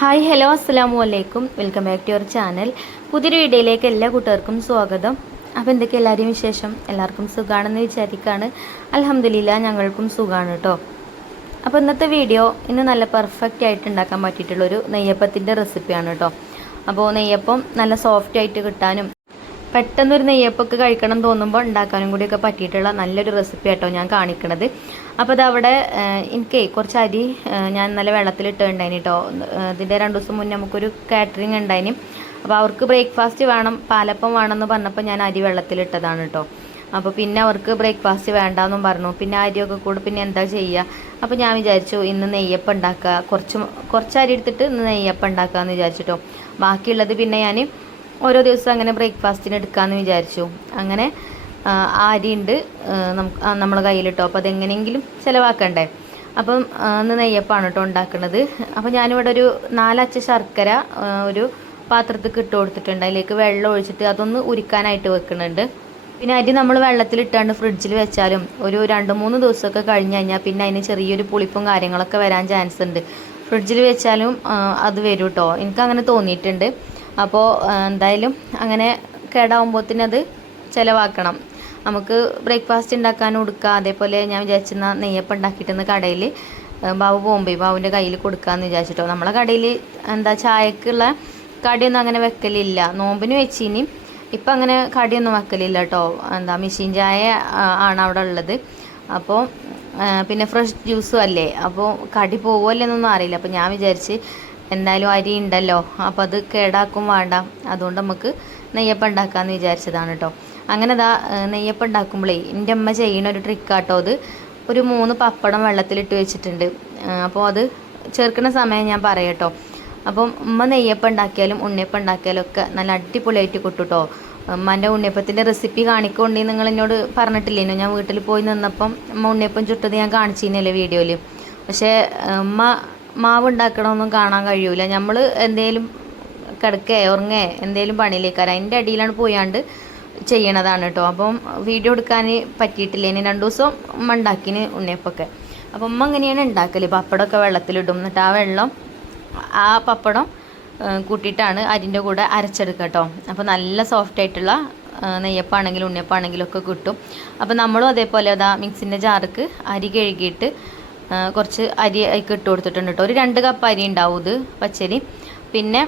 Hi hello അസ്സലാമു അലൈക്കും. Welcome back to your channel. പുതിയൊരു വീഡിയോയിലേക്ക് എല്ലാ കൂട്ടുകാർക്കും സ്വാഗതം. അപ്പോൾ എന്തൊക്കെ എല്ലാവരെയും വിശേഷം? എല്ലാവർക്കും സുഖമാണെന്ന് വിചാരിക്കുകയാണ്. അൽഹംദുലില്ലാ ഞങ്ങൾക്കും സുഖമാണ് കേട്ടോ. അപ്പോൾ ഇന്നത്തെ വീഡിയോ ഇന്ന് നല്ല പെർഫെക്റ്റ് ആയിട്ട് ഉണ്ടാക്കാൻ പറ്റിയിട്ടുള്ളൊരു നെയ്യപ്പത്തിൻ്റെ റെസിപ്പിയാണ് കേട്ടോ. അപ്പോൾ നെയ്യപ്പം നല്ല സോഫ്റ്റ് ആയിട്ട് കിട്ടാനും പെട്ടെന്നൊരു നെയ്യപ്പൊക്കെ കഴിക്കണം തോന്നുമ്പോൾ ഉണ്ടാക്കാനും കൂടിയൊക്കെ പറ്റിയിട്ടുള്ള നല്ലൊരു റെസിപ്പി ആട്ടോ ഞാൻ കാണിക്കണത്. അപ്പോൾ അതവിടെ എനിക്ക് കുറച്ച് അരി ഞാൻ നല്ല വെള്ളത്തിലിട്ടുണ്ടായിന് കേട്ടോ. ഇതിൻ്റെ 2 ദിവസം മുന്നേ നമുക്കൊരു കാറ്ററിങ് ഉണ്ടായിന്. അപ്പോൾ അവർക്ക് ബ്രേക്ക്ഫാസ്റ്റ് വേണം, പാലപ്പം വേണമെന്ന് പറഞ്ഞപ്പോൾ ഞാൻ അരി വെള്ളത്തിലിട്ടതാണ് കേട്ടോ. അപ്പോൾ പിന്നെ അവർക്ക് ബ്രേക്ക്ഫാസ്റ്റ് വേണ്ടാന്നും പറഞ്ഞു. പിന്നെ അരിയൊക്കെ കൂടെ പിന്നെ എന്താ ചെയ്യുക? അപ്പോൾ ഞാൻ വിചാരിച്ചു ഇന്ന് നെയ്യപ്പം ഉണ്ടാക്കുക, കുറച്ച് അരി എടുത്തിട്ട് ഇന്ന് നെയ്യപ്പം ഉണ്ടാക്കാമെന്ന് വിചാരിച്ചിട്ടോ. ബാക്കിയുള്ളത് പിന്നെ ഞാൻ ഓരോ ദിവസം അങ്ങനെ ബ്രേക്ക്ഫാസ്റ്റിന് എടുക്കാമെന്ന് വിചാരിച്ചു. അങ്ങനെ ആ അരി ഉണ്ട് നമ്മൾ കയ്യിലിട്ടോ. അപ്പോൾ അതെങ്ങനെയെങ്കിലും ചിലവാക്കണ്ടേ. അപ്പം ഇന്ന് നെയ്യപ്പാണ് കേട്ടോ ഉണ്ടാക്കുന്നത്. അപ്പോൾ ഞാനിവിടെ ഒരു 4 അച്ച ശർക്കര ഒരു പാത്രത്തിൽ ഇട്ട് കൊടുത്തിട്ടുണ്ട്. അതിലേക്ക് വെള്ളം ഒഴിച്ചിട്ട് അതൊന്ന് ഉരുക്കാനായിട്ട് വെക്കുന്നുണ്ട്. പിന്നെ അരി നമ്മൾ വെള്ളത്തിലിട്ടാണ്ട് ഫ്രിഡ്ജിൽ വെച്ചാലും ഒരു 2-3 ദിവസമൊക്കെ കഴിഞ്ഞ് കഴിഞ്ഞാൽ പിന്നെ അതിന് ചെറിയൊരു പുളിപ്പും കാര്യങ്ങളൊക്കെ വരാൻ ചാൻസ് ഉണ്ട്. ഫ്രിഡ്ജിൽ വെച്ചാലും അത് വരും കേട്ടോ. എനിക്കങ്ങനെ തോന്നിയിട്ടുണ്ട്. അപ്പോൾ എന്തായാലും അങ്ങനെ കേടാവുമ്പോഴത്തേന് അത് ചിലവാക്കണം. നമുക്ക് ബ്രേക്ക്ഫാസ്റ്റ് ഉണ്ടാക്കാനും കൊടുക്കുക. അതേപോലെ ഞാൻ വിചാരിച്ചിരുന്ന നെയ്യപ്പം ഉണ്ടാക്കിയിട്ടെന്ന് കടയിൽ ബാബു പോകുമ്പോൾ ബാബുവിൻ്റെ കയ്യിൽ കൊടുക്കാമെന്ന് വിചാരിച്ചിട്ടോ. നമ്മളെ കടയിൽ എന്താ ചായക്കുള്ള കടിയൊന്നും അങ്ങനെ വെക്കലില്ല. നോമ്പിന് വെച്ചിനി ഇപ്പം അങ്ങനെ കടിയൊന്നും വെക്കലില്ല കേട്ടോ. എന്താ മെഷീൻ ചായ ആണ് അവിടെ ഉള്ളത്. അപ്പോൾ പിന്നെ ഫ്രഷ് ജ്യൂസും അല്ലേ, അപ്പോൾ കടി പോകുമല്ലെന്നൊന്നും അറിയില്ല. അപ്പോൾ ഞാൻ വിചാരിച്ച് എന്തായാലും അരി ഉണ്ടല്ലോ, അപ്പോൾ അത് കേടാക്കും വേണ്ട, അതുകൊണ്ട് നമുക്ക് നെയ്യപ്പം ഉണ്ടാക്കാമെന്ന് വിചാരിച്ചതാണ് കേട്ടോ. അങ്ങനെ നെയ്യപ്പം ഉണ്ടാക്കുമ്പോഴേ എൻ്റെ അമ്മ ചെയ്യുന്ന ഒരു ട്രിക്കാട്ടോ അത്. ഒരു 3 പപ്പടം വെള്ളത്തിലിട്ട് വെച്ചിട്ടുണ്ട്. അപ്പോൾ അത് ചേർക്കുന്ന സമയം ഞാൻ പറയാം കേട്ടോ. അപ്പം ഉമ്മ നെയ്യപ്പം ഉണ്ടാക്കിയാലും ഉണ്ണിയപ്പം ഉണ്ടാക്കിയാലും ഒക്കെ നല്ല അടിപൊളിയായിട്ട് കിട്ടും കേട്ടോ. ഉമ്മൻ്റെ ഉണ്ണിയപ്പത്തിൻ്റെ റെസിപ്പി കാണിക്കൊണ്ടേ നിങ്ങൾ എന്നോട് പറഞ്ഞിട്ടില്ലേനോ? ഞാൻ വീട്ടിൽ പോയി നിന്നപ്പം ഉമ്മ ഉണ്ണിയപ്പം ചുട്ടത് ഞാൻ കാണിച്ചിരുന്നല്ലേ വീഡിയോയിൽ. പക്ഷേ ഉമ്മ മാവ് ഉണ്ടാക്കണമെന്നും കാണാൻ കഴിയൂല. നമ്മൾ എന്തേലും കിടക്കേ ഉറങ്ങേ എന്തേലും പണിയിലേക്കാരം അതിൻ്റെ അടിയിലാണ് പോയാണ്ട് ചെയ്യണതാണ് കേട്ടോ. അപ്പം വീഡിയോ എടുക്കാൻ പറ്റിയിട്ടില്ല. ഇനി 2 ദിവസം ഉമ്മ ഉണ്ടാക്കിന് ഉണ്ണിയപ്പൊക്കെ. അപ്പം ഉമ്മ എങ്ങനെയാണ് ഉണ്ടാക്കൽ? പപ്പടമൊക്കെ വെള്ളത്തിലിടും. എന്നിട്ട് ആ പപ്പടം കൂട്ടിയിട്ടാണ് അരിൻ്റെ കൂടെ അരച്ചെടുക്കുക കേട്ടോ. അപ്പോൾ നല്ല സോഫ്റ്റ് ആയിട്ടുള്ള നെയ്യപ്പാണെങ്കിലും ഉണ്ണിയപ്പാണെങ്കിലും ഒക്കെ കിട്ടും. അപ്പോൾ നമ്മളും അതേപോലെ മിക്സിൻ്റെ ജാർക്ക് അരി കഴുകിയിട്ട് കുറച്ച് അരി അതിലേക്ക് ഇട്ട് കൊടുത്തിട്ടുണ്ട് കേട്ടോ. ഒരു 2 കപ്പ് അരി ഉണ്ടാവും ഇത് പച്ചരി. പിന്നെ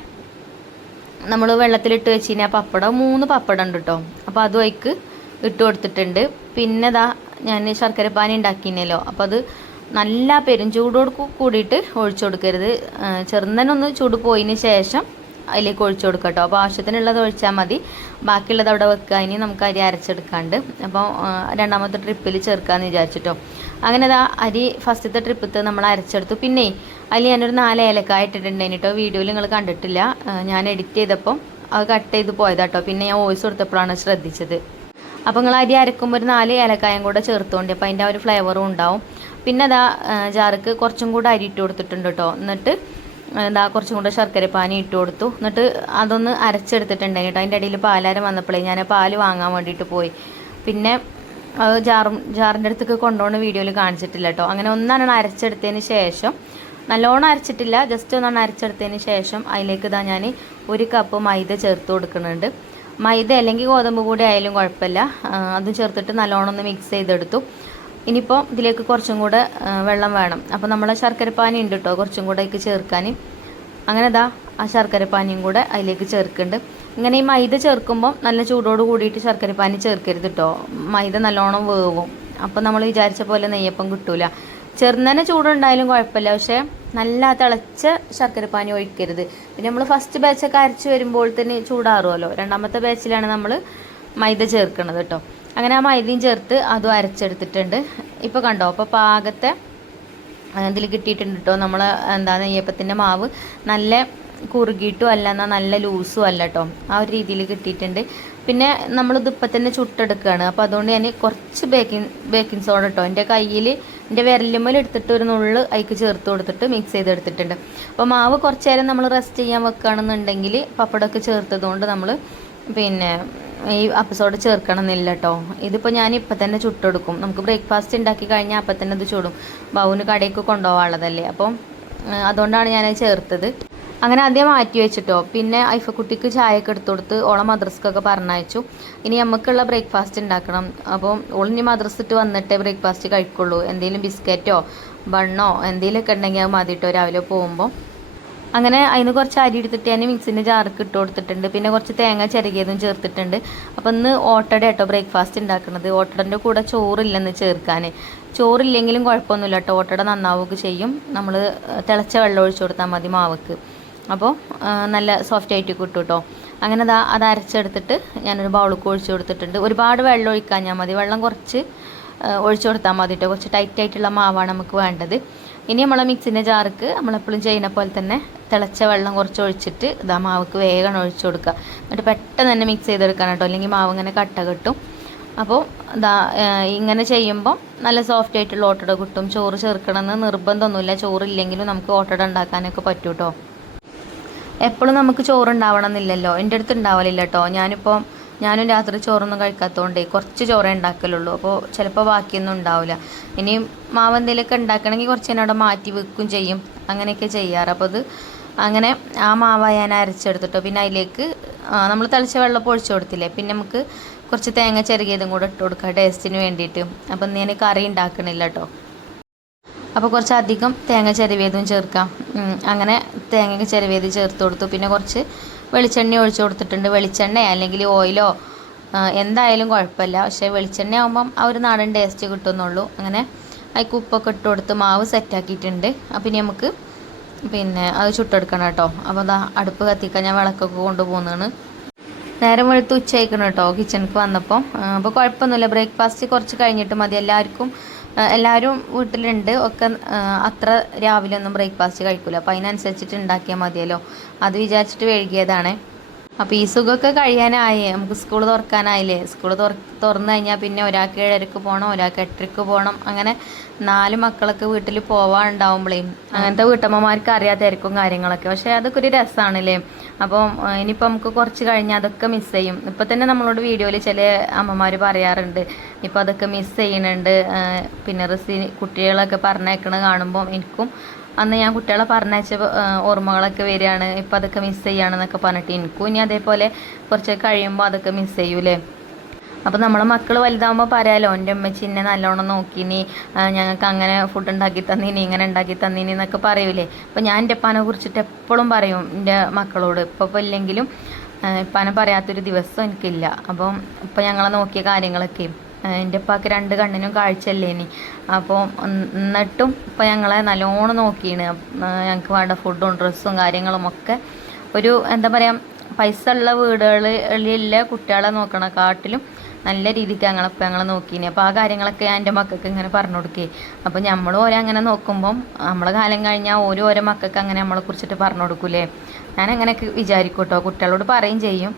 നമ്മൾ വെള്ളത്തിലിട്ട് വെച്ചിന് പപ്പടം 3 പപ്പടം ഉണ്ട് കേട്ടോ. അപ്പോൾ അതും അതിലേക്ക് ഇട്ട് കൊടുത്തിട്ടുണ്ട്. പിന്നെ ഞാൻ ശർക്കരപ്പാനി ഉണ്ടാക്കിനല്ലോ. അപ്പോൾ അത് നല്ല പെരുംചൂടോട് കൂടിയിട്ട് ഒഴിച്ചു കൊടുക്കരുത്. ചെറുന്നനൊന്ന് ചൂട് പോയതിന് ശേഷം അതിലേക്ക് ഒഴിച്ചു കൊടുക്കുക കേട്ടോ. അപ്പോൾ ആവശ്യത്തിനുള്ളത് ഒഴിച്ചാൽ മതി, ബാക്കിയുള്ളത് അവിടെ വെക്കുക. ഇനി നമുക്ക് അരി അരച്ചെടുക്കാണ്ട്. അപ്പോൾ 2ാമത്തെ ട്രിപ്പിൽ ചേർക്കാമെന്ന് വിചാരിച്ചിട്ടോ. അങ്ങനെ അരി ഫസ്റ്റത്തെ ട്രിപ്പത്ത് നമ്മൾ അരച്ചെടുത്തു. പിന്നെ അതിൽ ഞാനൊരു 4 ഏലക്കായ ഇട്ടിട്ടുണ്ടായിന് കേട്ടോ. വീഡിയോയിൽ നിങ്ങൾ കണ്ടിട്ടില്ല, ഞാൻ എഡിറ്റ് ചെയ്തപ്പം അത് കട്ട് ചെയ്ത് പോയതാട്ടോ. പിന്നെ ഞാൻ വോയിസ് കൊടുത്തപ്പോഴാണ് ശ്രദ്ധിച്ചത്. അപ്പോൾ നിങ്ങൾ അരി അരക്കുമ്പോൾ ഒരു 4 ഏലക്കായും കൂടെ ചേർത്തുകൊണ്ട് അപ്പോൾ അതിൻ്റെ ആ ഒരു ഫ്ലേവറും ഉണ്ടാവും. പിന്നെ ജാർക്ക് കുറച്ചും കൂടെ അരി ഇട്ട് കൊടുത്തിട്ടുണ്ട് കേട്ടോ. എന്നിട്ട് കുറച്ചും കൂടെ ശർക്കരപ്പാനി ഇട്ട് കൊടുത്തു. എന്നിട്ട് അതൊന്ന് അരച്ചെടുത്തിട്ടുണ്ടായി കേട്ടോ. അതിൻ്റെ ഇടയിൽ പാലാരം വന്നപ്പോഴേ ഞാൻ പാല് വാങ്ങാൻ വേണ്ടിയിട്ട് പോയി. പിന്നെ അത് ജാറിൻ്റെ അടുത്തൊക്കെ കൊണ്ടുപോകുന്ന വീഡിയോയിൽ കാണിച്ചിട്ടില്ല കേട്ടോ. അങ്ങനെ ഒന്നാണ് അരച്ചെടുത്തതിന് ശേഷം, നല്ലോണം അരച്ചിട്ടില്ല, ജസ്റ്റ് ഒന്നാണ് അരച്ചെടുത്തതിന് ശേഷം അതിലേക്ക് ഞാൻ 1 കപ്പ് മൈദ ചേർത്ത് കൊടുക്കുന്നുണ്ട്. മൈദ അല്ലെങ്കിൽ ഗോതമ്പ് കൂടി ആയാലും കുഴപ്പമില്ല. അതും ചേർത്തിട്ട് നല്ലോണം ഒന്ന് മിക്സ് ചെയ്തെടുത്തു. ഇനിയിപ്പോൾ ഇതിലേക്ക് കുറച്ചും കൂടെ വെള്ളം വേണം. അപ്പോൾ നമ്മളെ ശർക്കരപ്പാനി ഉണ്ട് കേട്ടോ കുറച്ചും കൂടെ അതിലേക്ക് ചേർക്കാൻ. അങ്ങനെ ആ ശർക്കരപ്പാനിയും കൂടെ അതിലേക്ക് ചേർക്കുന്നുണ്ട്. ഇങ്ങനെ ഈ മൈദ ചേർക്കുമ്പോൾ നല്ല ചൂടോട് കൂടിയിട്ട് ശർക്കരപ്പാനി ചേർക്കരുത് കേട്ടോ. മൈദ നല്ലോണം വേവും. അപ്പോൾ നമ്മൾ വിചാരിച്ച പോലെ നെയ്യപ്പം കിട്ടൂല. ചെറുന്നനെ ചൂടുണ്ടായാലും കുഴപ്പമില്ല, പക്ഷേ നല്ല തിളച്ച ശർക്കരപ്പാനി ഒഴിക്കരുത്. പിന്നെ നമ്മൾ ഫസ്റ്റ് ബാച്ചൊക്കെ അരച്ച് വരുമ്പോൾ തന്നെ ചൂടാറുമല്ലോ. 2ാമത്തെ ബാച്ചിലാണ് നമ്മൾ മൈദ ചേർക്കുന്നത് കേട്ടോ. അങ്ങനെ ആ മൈദയും ചേർത്ത് അതും അരച്ചെടുത്തിട്ടുണ്ട്. ഇപ്പോൾ കണ്ടോ, അപ്പോൾ പാകത്തെ ഇതിൽ കിട്ടിയിട്ടുണ്ട് കേട്ടോ. നമ്മൾ നെയ്യപ്പത്തിൻ്റെ മാവ് നല്ല കുറുകിയിട്ടും അല്ല, എന്നാൽ നല്ല ലൂസും അല്ല കേട്ടോ. ആ ഒരു രീതിയിൽ കിട്ടിയിട്ടുണ്ട്. പിന്നെ നമ്മളിത് ഇപ്പം തന്നെ ചുട്ടെടുക്കുകയാണ്. അപ്പോൾ അതുകൊണ്ട് ഞാൻ കുറച്ച് ബേക്കിംഗ് സോഡ കേട്ടോ എൻ്റെ കയ്യിൽ എൻ്റെ വിരലുമ്മൽ എടുത്തിട്ട് ഒരു നുള്ള് അതിക്ക് ചേർത്ത് കൊടുത്തിട്ട് മിക്സ് ചെയ്തെടുത്തിട്ടുണ്ട്. അപ്പോൾ മാവ് കുറച്ച് നേരം നമ്മൾ റെസ്റ്റ് ചെയ്യാൻ വെക്കുകയാണെന്നുണ്ടെങ്കിൽ പപ്പടമൊക്കെ ചേർത്തതുകൊണ്ട് നമ്മൾ പിന്നെ ഈ അപ്പസോഡ് ചേർക്കണം എന്നില്ല കേട്ടോ. ഇതിപ്പോൾ ഞാൻ ഇപ്പം തന്നെ ചുട്ടെടുക്കും. നമുക്ക് ബ്രേക്ക്ഫാസ്റ്റ് ഉണ്ടാക്കി കഴിഞ്ഞാൽ അപ്പം തന്നെ ഇത് ചുടും. ബാബുവിന് കടയ്ക്ക് കൊണ്ടുപോകാനുള്ളതല്ലേ. അപ്പം അതുകൊണ്ടാണ് ഞാനത് ചേർത്തത്. അങ്ങനെ ആദ്യം മാറ്റി വെച്ചിട്ടോ. പിന്നെ ഐഫക്കുട്ടിക്ക് ചായയൊക്കെ എടുത്തു കൊടുത്ത് ഓളെ മദ്രസക്കൊക്കെ പറഞ്ഞയച്ചു. ഇനി നമുക്കുള്ള ബ്രേക്ക്ഫാസ്റ്റ് ഉണ്ടാക്കണം. അപ്പോൾ ഓളിനി മദ്രസിട്ട് വന്നിട്ടേ ബ്രേക്ക്ഫാസ്റ്റ് കഴിക്കുള്ളൂ. എന്തെങ്കിലും ബിസ്ക്കറ്റോ ബണ്ണോ എന്തെങ്കിലുമൊക്കെ ഉണ്ടെങ്കിൽ അത് മതിട്ടോ രാവിലെ പോകുമ്പോൾ. അങ്ങനെ അതിന് കുറച്ച് അരി എടുത്തിട്ട് ഞാൻ മിക്സിൻ്റെ ജാർക്ക് ഇട്ട് കൊടുത്തിട്ടുണ്ട്. പിന്നെ കുറച്ച് തേങ്ങ ചിരകിയതും ചേർത്തിട്ടുണ്ട്. അപ്പോൾ ഇന്ന് ഓട്ടട കേട്ടോ ബ്രേക്ക്ഫാസ്റ്റ് ഉണ്ടാക്കുന്നത്. ഓട്ടടൻ്റെ കൂടെ ചോറില്ലെന്ന് ചേർക്കാൻ. ചോറില്ലെങ്കിലും കുഴപ്പമൊന്നുമില്ല കേട്ടോ, ഓട്ടട നന്നാവുകയൊക്കെ ചെയ്യും. നമ്മൾ തിളച്ച വെള്ളം ഒഴിച്ചു കൊടുത്താൽ മതി മാവക്ക്. അപ്പോൾ നല്ല സോഫ്റ്റ് ആയിട്ട് കിട്ടും കേട്ടോ. അങ്ങനെ അത് അരച്ചെടുത്തിട്ട് ഞാനൊരു ബൗളിലേക്ക് ഒഴിച്ചു കൊടുത്തിട്ടുണ്ട്. ഒരുപാട് വെള്ളം ഒഴിക്കാൻ ഞാൻ മതി, വെള്ളം കുറച്ച് ഒഴിച്ചു കൊടുത്താൽ മതി കേട്ടോ. കുറച്ച് ടൈറ്റായിട്ടുള്ള മാവാണ് നമുക്ക് വേണ്ടത്. ഇനി നമ്മളെ മിക്സിൻ്റെ ജാർക്ക് നമ്മളെപ്പോഴും ചെയ്യുന്ന പോലെ തന്നെ തിളച്ച വെള്ളം കുറച്ച് ഒഴിച്ചിട്ട് മാവക്ക് വേഗം ഒഴിച്ചു കൊടുക്കുക. എന്നിട്ട് പെട്ടെന്ന് തന്നെ മിക്സ് ചെയ്തെടുക്കാൻ കേട്ടോ, അല്ലെങ്കിൽ മാവ് ഇങ്ങനെ കട്ട കിട്ടും. അപ്പോൾ ഇങ്ങനെ ചെയ്യുമ്പോൾ നല്ല സോഫ്റ്റ് ആയിട്ടുള്ള ഓട്ടട കിട്ടും. ചോറ് ചേർക്കണമെന്ന് നിർബന്ധമൊന്നുമില്ല, ചോറില്ലെങ്കിലും നമുക്ക് ഓട്ടട ഉണ്ടാക്കാനൊക്കെ പറ്റും കേട്ടോ. എപ്പോഴും നമുക്ക് ചോറുണ്ടാവണം എന്നില്ലല്ലോ, എൻ്റെ അടുത്ത് ഉണ്ടാവലില്ല കേട്ടോ. ഞാനും രാത്രി ചോറൊന്നും കഴിക്കാത്തതുകൊണ്ടേ കുറച്ച് ചോറേ ഉണ്ടാക്കലുള്ളൂ. അപ്പോൾ ചിലപ്പോൾ ബാക്കിയൊന്നും ഉണ്ടാവില്ല. ഇനി മാവ് എന്തെങ്കിലുമൊക്കെ ഉണ്ടാക്കണമെങ്കിൽ കുറച്ച് നേരം അവിടെ മാറ്റി വെക്കും ചെയ്യും, അങ്ങനെയൊക്കെ ചെയ്യാറ്. അപ്പോൾ അങ്ങനെ ആ മാവ് ഞാൻ അരച്ചെടുത്തിട്ടോ. പിന്നെ അതിലേക്ക് നമ്മൾ തിളച്ച വെള്ളം ഒഴിച്ചു കൊടുത്തില്ലേ, പിന്നെ നമുക്ക് കുറച്ച് തേങ്ങ ചിരകിയതും കൂടെ ഇട്ട് കൊടുക്കുക ടേസ്റ്റിന് വേണ്ടിയിട്ട്. അപ്പം ഞാൻ കറി ഉണ്ടാക്കണില്ല കേട്ടോ. അപ്പോൾ കുറച്ചധികം തേങ്ങ ചിരവിയതും ചേർക്കാം. അങ്ങനെ തേങ്ങ ചിരവിയത് ചേർത്ത് കൊടുത്തു. പിന്നെ കുറച്ച് വെളിച്ചെണ്ണ ഒഴിച്ചു കൊടുത്തിട്ടുണ്ട്. വെളിച്ചെണ്ണ അല്ലെങ്കിൽ ഓയിലോ എന്തായാലും കുഴപ്പമില്ല, പക്ഷേ വെളിച്ചെണ്ണ ആകുമ്പം ആ ഒരു നാടൻ ടേസ്റ്റ് കിട്ടുന്നുള്ളൂ. അങ്ങനെ അതിക്ക് ഉപ്പൊക്കെ ഇട്ട് കൊടുത്ത് മാവ് സെറ്റാക്കിയിട്ടുണ്ട്. അപ്പം ഇനി നമുക്ക് അത് ചുട്ടെടുക്കണം കേട്ടോ. അപ്പോൾ അടുപ്പ് കത്തിക്കാൻ ഞാൻ വിളക്കൊക്കെ കൊണ്ടുപോകുന്നതാണ്. നേരം വെളുത്ത് ഉച്ചയ്ക്കണം കേട്ടോ കിച്ചണിക്ക് വന്നപ്പോൾ. അപ്പോൾ കുഴപ്പമൊന്നുമില്ല, ബ്രേക്ക്ഫാസ്റ്റ് കുറച്ച് കഴിഞ്ഞിട്ട് മതി. എല്ലാവരും വീട്ടിലുണ്ട് ഒക്കെ. അത്ര രാവിലെ ഒന്നും ബ്രേക്ക്ഫാസ്റ്റ് കഴിക്കില്ല, അപ്പോൾ അതിനനുസരിച്ചിട്ട് ഉണ്ടാക്കിയാൽ മതിയല്ലോ. അത് വിചാരിച്ചിട്ട് വൈകിയതാണ്. അപ്പോൾ ഈ സുഖമൊക്കെ കഴിയാനായി, നമുക്ക് സ്കൂൾ തുറക്കാനായില്ലേ. സ്കൂൾ തുറന്നു കഴിഞ്ഞാൽ പിന്നെ ഒരാൾക്ക് 7:30 പോകണം, ഒരാൾക്ക് 8:30 പോകണം. അങ്ങനെ 4 മക്കളൊക്കെ വീട്ടിൽ പോകാനുണ്ടാവുമ്പോഴേ അങ്ങനത്തെ വീട്ടമ്മമാർക്ക് അറിയാത്തായിരിക്കും കാര്യങ്ങളൊക്കെ. പക്ഷേ അതൊക്കെ ഒരു രസമാണല്ലേ. അപ്പം ഇനിയിപ്പോൾ നമുക്ക് കുറച്ച് കഴിഞ്ഞാൽ അതൊക്കെ മിസ് ചെയ്യും. ഇപ്പം തന്നെ നമ്മളോട് വീഡിയോയിൽ ചില അമ്മമാർ പറയാറുണ്ട് ഇപ്പോൾ അതൊക്കെ മിസ് ചെയ്യുന്നുണ്ട്. പിന്നെ കുട്ടികളൊക്കെ പറഞ്ഞേക്കണത് കാണുമ്പം എനിക്കും അന്ന് ഞാൻ കുട്ടികളെ പറഞ്ഞയച്ച ഓർമ്മകളൊക്കെ വരികയാണ്. ഇപ്പം അതൊക്കെ മിസ് ചെയ്യുകയാണെന്നൊക്കെ പറഞ്ഞിട്ട് എനിക്കും ഇനി അതേപോലെ കുറച്ച് കഴിയുമ്പോൾ അതൊക്കെ മിസ് ചെയ്യൂലേ. അപ്പോൾ നമ്മളെ മക്കൾ വലുതാകുമ്പോൾ പറയാമല്ലോ, എൻ്റെ അമ്മച്ചി എന്നെ നല്ലോണം നോക്കിനി, ഞങ്ങൾക്ക് അങ്ങനെ ഫുഡ് ഉണ്ടാക്കി തന്നീനി, ഇങ്ങനെ ഉണ്ടാക്കി തന്നീനി എന്നൊക്കെ പറയൂലേ. അപ്പോൾ ഞാൻ എൻ്റെ ഉപ്പാനെ കുറിച്ചിട്ട് എപ്പോഴും പറയും എൻ്റെ മക്കളോട്. ഇപ്പോൾ ഇല്ലെങ്കിലും ഉപ്പാനെ പറയാത്തൊരു ദിവസം എനിക്കില്ല. അപ്പം ഇപ്പം ഞങ്ങളെ നോക്കിയ കാര്യങ്ങളൊക്കെ എൻ്റെ ഉപ്പാക്ക് 2 കണ്ണിനും കാഴ്ചയല്ലേ ഇനി. അപ്പോൾ എന്നിട്ടും ഇപ്പം ഞങ്ങളെ നല്ലോണം നോക്കിയാണ്. ഞങ്ങൾക്ക് വേണ്ട ഫുഡും ഡ്രസ്സും കാര്യങ്ങളും ഒക്കെ ഒരു എന്താ പറയുക, പൈസ ഉള്ള വീടുകളിലുള്ള കുട്ടികളെ നോക്കണക്കാട്ടിലും നല്ല രീതിക്ക് ഞങ്ങളെ നോക്കിയിനി. അപ്പോൾ ആ കാര്യങ്ങളൊക്കെ ഞാൻ എൻ്റെ മക്കൾക്ക് ഇങ്ങനെ പറഞ്ഞു കൊടുക്കേ. അപ്പോൾ നമ്മളും ഓരോ അങ്ങനെ നോക്കുമ്പം നമ്മളെ കാലം കഴിഞ്ഞാൽ ഓരോ മക്കൾക്ക് അങ്ങനെ നമ്മളെ കുറിച്ചിട്ട് പറഞ്ഞു കൊടുക്കൂലേ. ഞാൻ അങ്ങനെയൊക്കെ വിചാരിക്കും കേട്ടോ, കുട്ടികളോട് പറയും ചെയ്യും.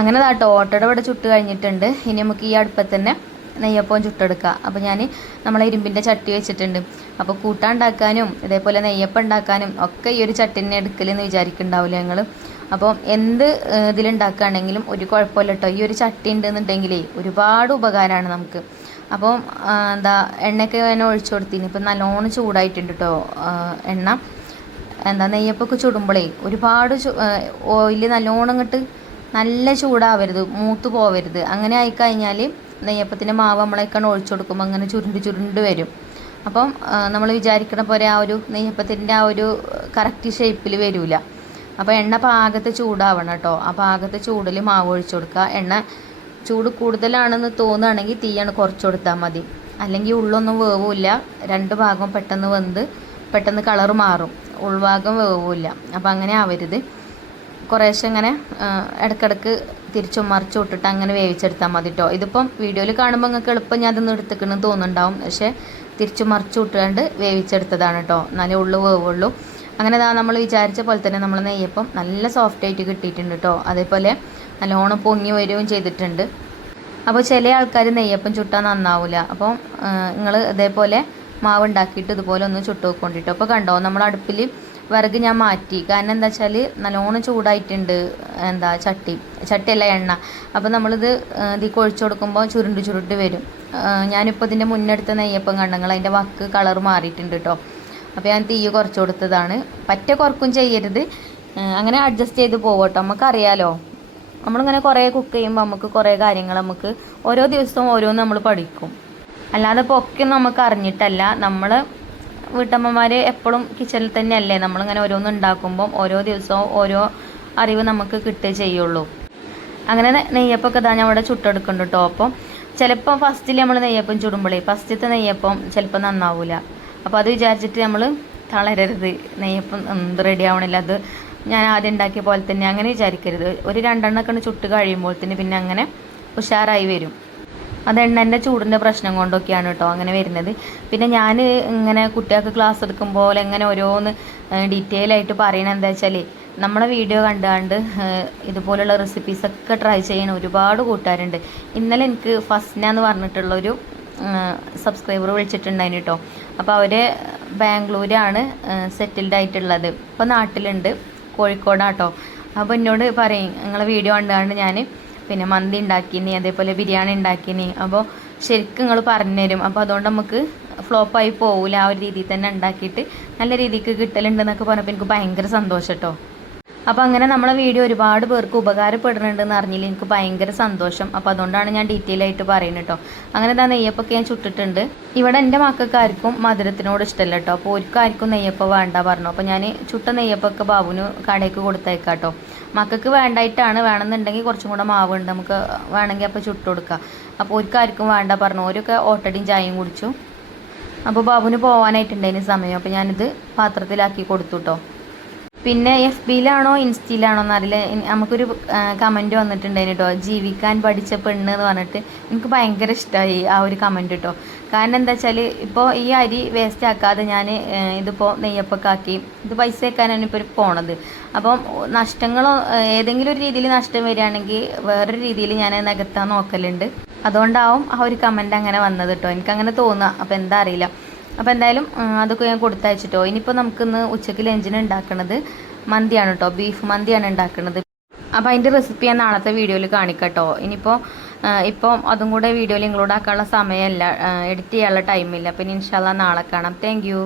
അങ്ങനെ ഓട്ടട ഇവിടെ ചുട്ട് കഴിഞ്ഞിട്ടുണ്ട്. ഇനി നമുക്ക് ഈ അടുപ്പത്ത് തന്നെ നെയ്യപ്പം ചുട്ടെടുക്കുക. അപ്പോൾ ഞാൻ നമ്മളെ ഇരുമ്പിൻ്റെ ചട്ടി വെച്ചിട്ടുണ്ട്. അപ്പോൾ കൂട്ടാൻ ഉണ്ടാക്കാനും ഇതേപോലെ നെയ്യപ്പം ഉണ്ടാക്കാനും ഒക്കെ ഈ ഒരു ചട്ടി തന്നെ എടുക്കലെന്ന് വിചാരിക്കുന്നുണ്ടാവില്ല ഞങ്ങൾ. അപ്പോൾ എന്ത് ഇതിലുണ്ടാക്കുകയാണെങ്കിലും ഒരു കുഴപ്പമില്ല കേട്ടോ. ഈ ഒരു ചട്ടി ഉണ്ടെന്നുണ്ടെങ്കിലേ ഒരുപാട് ഉപകാരമാണ് നമുക്ക്. അപ്പോൾ എണ്ണയൊക്കെ ഞാൻ ഒഴിച്ചു കൊടുത്തിന്. ഇപ്പം നല്ലോണം ചൂടായിട്ടുണ്ട് കേട്ടോ എണ്ണ. നെയ്യപ്പൊക്കെ ചുടുമ്പോഴേ ഒരുപാട് ഓയിൽ നല്ലോണം ഇങ്ങോട്ട് നല്ല ചൂടാവരുത്, മൂത്ത് പോവരുത്. അങ്ങനെ ആയിക്കഴിഞ്ഞാൽ നെയ്യപ്പത്തിൻ്റെ മാവ് നമ്മളേക്കാണ് ഒഴിച്ചു കൊടുക്കുമ്പോൾ അങ്ങനെ ചുരുണ്ട് വരും. അപ്പം നമ്മൾ വിചാരിക്കണ പോലെ ആ ഒരു നെയ്യപ്പത്തിൻ്റെ ആ ഒരു കറക്റ്റ് ഷേപ്പിൽ വരില്ല. അപ്പോൾ എണ്ണ പാകത്തെ ചൂടാവണം കേട്ടോ. ആ പാകത്തെ ചൂടിൽ മാവ് ഒഴിച്ചു കൊടുക്കുക. എണ്ണ ചൂട് കൂടുതലാണെന്ന് തോന്നുകയാണെങ്കിൽ തീയാണ് കുറച്ച് കൊടുത്താൽ മതി. അല്ലെങ്കിൽ ഉള്ളൊന്നും വേവില്ല, 2 ഭാഗവും പെട്ടെന്ന് വെന്ത് പെട്ടെന്ന് കളർ മാറും, ഉൾഭാഗം വേവില്ല. അപ്പോൾ അങ്ങനെ ആവരുത്. കുറേശ്ശെ ഇങ്ങനെ ഇടയ്ക്കിടയ്ക്ക് തിരിച്ചും മറിച്ചും ഇട്ടിട്ട് അങ്ങനെ വേവിച്ചെടുത്താൽ മതി കേട്ടോ. ഇതിപ്പം വീഡിയോയിൽ കാണുമ്പോൾ നിങ്ങൾക്ക് എളുപ്പം ഞാൻ അതൊന്നും എടുത്തിക്കണമെന്ന് തോന്നുന്നുണ്ടാവും, പക്ഷേ തിരിച്ചും മറിച്ചും ഇട്ടുകൊണ്ട് വേവിച്ചെടുത്തതാണ് കേട്ടോ. എന്നാലേ ഉള്ളു വേവുള്ളൂ. അങ്ങനെ നമ്മൾ വിചാരിച്ച പോലെ തന്നെ നമ്മൾ നെയ്യപ്പം നല്ല സോഫ്റ്റായിട്ട് കിട്ടിയിട്ടുണ്ട് കേട്ടോ. അതേപോലെ നല്ലോണം പൊങ്ങി വരികയും ചെയ്തിട്ടുണ്ട്. അപ്പോൾ ചില ആൾക്കാർ നെയ്യപ്പം ചുട്ടാൽ നന്നാവില്ല. അപ്പോൾ നിങ്ങൾ ഇതേപോലെ മാവ് ഉണ്ടാക്കിയിട്ട് ഇതുപോലെ ഒന്ന് ചുട്ട് വെക്കൊണ്ടിട്ടോ. അപ്പോൾ കണ്ടോ, നമ്മൾ അടുപ്പിൽ വിറക് ഞാൻ മാറ്റി. കാരണം എന്താ വെച്ചാൽ നല്ലോണം ചൂടായിട്ടുണ്ട് ചട്ടിയല്ല എണ്ണ. അപ്പോൾ നമ്മളിത് ഇതിൽ ഒഴിച്ചു കൊടുക്കുമ്പോൾ ചുരുണ്ട് വരും. ഞാനിപ്പോൾ ഇതിൻ്റെ മുന്നെടുത്ത നെയ്യപ്പം കണ്ടങ്ങൾ അതിൻ്റെ വക്ക് കളർ മാറിയിട്ടുണ്ട് കേട്ടോ. അപ്പോൾ ഞാൻ തീ കുറച്ച് കൊടുത്തതാണ്. പറ്റ കുറക്കും ചെയ്യരുത്, അങ്ങനെ അഡ്ജസ്റ്റ് ചെയ്ത് പോകട്ടോ. നമുക്കറിയാലോ, നമ്മളിങ്ങനെ കുറേ കുക്ക് ചെയ്യുമ്പോൾ നമുക്ക് കുറേ കാര്യങ്ങൾ നമുക്ക് ഓരോ ദിവസവും ഓരോന്ന് നമ്മൾ പഠിക്കും. അല്ലാതെ ഇപ്പോൾ ഒക്കെ നമുക്ക് അറിഞ്ഞിട്ടല്ല. നമ്മൾ വീട്ടമ്മമാർ എപ്പോഴും കിച്ചണിൽ തന്നെയല്ലേ, നമ്മളിങ്ങനെ ഓരോന്ന് ഉണ്ടാക്കുമ്പം ഓരോ ദിവസവും ഓരോ അറിവ് നമുക്ക് കിട്ടുകയേ ചെയ്യുള്ളൂ. അങ്ങനെ നെയ്യപ്പമൊക്കെ ഞാൻ അവിടെ ചുട്ടെടുക്കുന്നുണ്ട് കേട്ടോ. അപ്പം ചിലപ്പോൾ ഫസ്റ്റിൽ നമ്മൾ നെയ്യപ്പം ചുടുമ്പോഴേ ഫസ്റ്റത്തെ നെയ്യപ്പം ചിലപ്പോൾ നന്നാവില്ല. അപ്പോൾ അത് വിചാരിച്ചിട്ട് നമ്മൾ തളരരുത്. നെയ്യപ്പം എന്ത് റെഡി ആവണില്ല, അത് ഞാൻ ആദ്യം ഉണ്ടാക്കിയ പോലെ തന്നെ അങ്ങനെ വിചാരിക്കരുത്. ഒരു 2 എണ്ണമൊക്കെ ചുട്ട് കഴിയുമ്പോഴത്തേന് പിന്നെ അങ്ങനെ ഉഷാറായി വരും. അത് എണ്ണൻ്റെ ചൂടിൻ്റെ പ്രശ്നം കൊണ്ടൊക്കെയാണ് കേട്ടോ അങ്ങനെ വരുന്നത്. പിന്നെ ഞാൻ ഇങ്ങനെ കുട്ടികൾക്ക് ക്ലാസ് എടുക്കുമ്പോൾ എങ്ങനെ ഓരോന്ന് ഡീറ്റെയിൽ ആയിട്ട് പറയണത് എന്താ വെച്ചാൽ, നമ്മളെ വീഡിയോ കണ്ടുകൊണ്ട് ഇതുപോലുള്ള റെസിപ്പീസൊക്കെ ട്രൈ ചെയ്യണ ഒരുപാട് കൂട്ടുകാരുണ്ട്. ഇന്നലെ എനിക്ക് ഫസ്ന എന്ന് പറഞ്ഞിട്ടുള്ളൊരു സബ്സ്ക്രൈബർ വിളിച്ചിട്ടുണ്ടായിരുന്നു കേട്ടോ. അപ്പോൾ അവർ ബാംഗ്ലൂരാണ് സെറ്റിൽഡ് ആയിട്ടുള്ളത്. ഇപ്പോൾ നാട്ടിലുണ്ട്, കോഴിക്കോടാട്ടോ. അപ്പോൾ എന്നോട് പറയും, നിങ്ങളെ വീഡിയോ കണ്ടുകൊണ്ട് ഞാൻ പിന്നെ മന്തി ഉണ്ടാക്കിനി, അതേപോലെ ബിരിയാണി ഉണ്ടാക്കിനി, അപ്പോൾ ശരിക്കും നിങ്ങൾ പറഞ്ഞു തരും. അപ്പോൾ അതുകൊണ്ട് നമുക്ക് ഫ്ലോപ്പായി പോകില്ല, ആ ഒരു രീതിയിൽ തന്നെ ഉണ്ടാക്കിയിട്ട് നല്ല രീതിക്ക് കിട്ടലുണ്ടെന്നൊക്കെ പറഞ്ഞപ്പോൾ എനിക്ക് ഭയങ്കര സന്തോഷം കേട്ടോ. അപ്പോൾ അങ്ങനെ നമ്മളെ വീഡിയോ ഒരുപാട് പേർക്ക് ഉപകാരപ്പെടുന്നുണ്ടെന്ന് അറിഞ്ഞില്ല, എനിക്ക് ഭയങ്കര സന്തോഷം. അപ്പോൾ അതുകൊണ്ടാണ് ഞാൻ ഡീറ്റെയിൽ ആയിട്ട് പറയുന്നത് കേട്ടോ. അങ്ങനെ നെയ്യപ്പൊക്കെ ഞാൻ ചുട്ടിട്ടുണ്ട്. ഇവിടെ എൻ്റെ മക്കൾക്കാർക്കും മധുരത്തിനോട് ഇഷ്ടമല്ല കേട്ടോ. അപ്പോൾ ഒരിക്കാർക്കും നെയ്യപ്പം വേണ്ട പറഞ്ഞു. അപ്പോൾ ഞാൻ ചുട്ട നെയ്യപ്പൊക്കെ ബാബുവിന് കടയ്ക്ക് കൊടുത്തേക്കാം കേട്ടോ. മക്കൾക്ക് വേണ്ടായിട്ടാണ്, വേണമെന്നുണ്ടെങ്കിൽ കുറച്ചും കൂടെ മാവുണ്ട്, നമുക്ക് വേണമെങ്കിൽ അപ്പോൾ ചുട്ട് കൊടുക്കാം. അപ്പോൾ ഒരിക്കാർക്കും വേണ്ട പറഞ്ഞു. ഓരൊക്കെ ഓട്ടടിയും ചായയും കുടിച്ചു. അപ്പോൾ ബാബുവിന് പോകാനായിട്ടുണ്ടായിരുന്നു സമയം. അപ്പോൾ ഞാനിത് പാത്രത്തിലാക്കി കൊടുത്തു കേട്ടോ. പിന്നെ FBയിലാണോ ഇൻസ്റ്റയിലാണോ എന്നറിയില്ല, നമുക്കൊരു കമൻറ്റ് വന്നിട്ടുണ്ടായിരുന്നു കേട്ടോ, ജീവിക്കാൻ പഠിച്ച പെണ്ണ് എന്ന് പറഞ്ഞിട്ട്. എനിക്ക് ഭയങ്കര ഇഷ്ടമായി ആ ഒരു കമൻറ്റ് കേട്ടോ. കാരണം എന്താ വെച്ചാൽ, ഇപ്പോൾ ഈ അരി വേസ്റ്റ് ആക്കാതെ ഞാൻ ഇതിപ്പോൾ നെയ്യപ്പൊക്കെ ആക്കി ഇത് പൈസ വെക്കാനാണ് ഇപ്പോൾ പോണത്. അപ്പം നഷ്ടങ്ങളോ ഏതെങ്കിലും ഒരു രീതിയിൽ നഷ്ടം വരികയാണെങ്കിൽ വേറൊരു രീതിയിൽ ഞാൻ നികത്താൻ നോക്കലുണ്ട്. അതുകൊണ്ടാവും ആ ഒരു കമൻറ്റ് അങ്ങനെ വന്നത് കേട്ടോ. എനിക്കങ്ങനെ തോന്നുക. അപ്പോൾ എന്താ അറിയില്ല. അപ്പോൾ എന്തായാലും അതൊക്കെ ഞാൻ കൊടുത്തയച്ചിട്ടോ. ഇനിയിപ്പോൾ നമുക്കിന്ന് ഉച്ചയ്ക്ക് ലഞ്ചിന് ഉണ്ടാക്കുന്നത് മന്തിയാണ് കേട്ടോ, ബീഫ് മന്തിയാണ് ഉണ്ടാക്കുന്നത്. അപ്പോൾ അതിൻ്റെ റെസിപ്പി ഞാൻ നാളത്തെ വീഡിയോയിൽ കാണിക്കട്ടോ. ഇപ്പം അതും കൂടെ വീഡിയോയിൽ ഇൻക്ലൂഡ് ആക്കാനുള്ള സമയമല്ല, എഡിറ്റ് ചെയ്യാനുള്ള ടൈമില്ല. പിന്നെ ഇൻഷാല്ലാ നാളെ കാണാം. Thank you.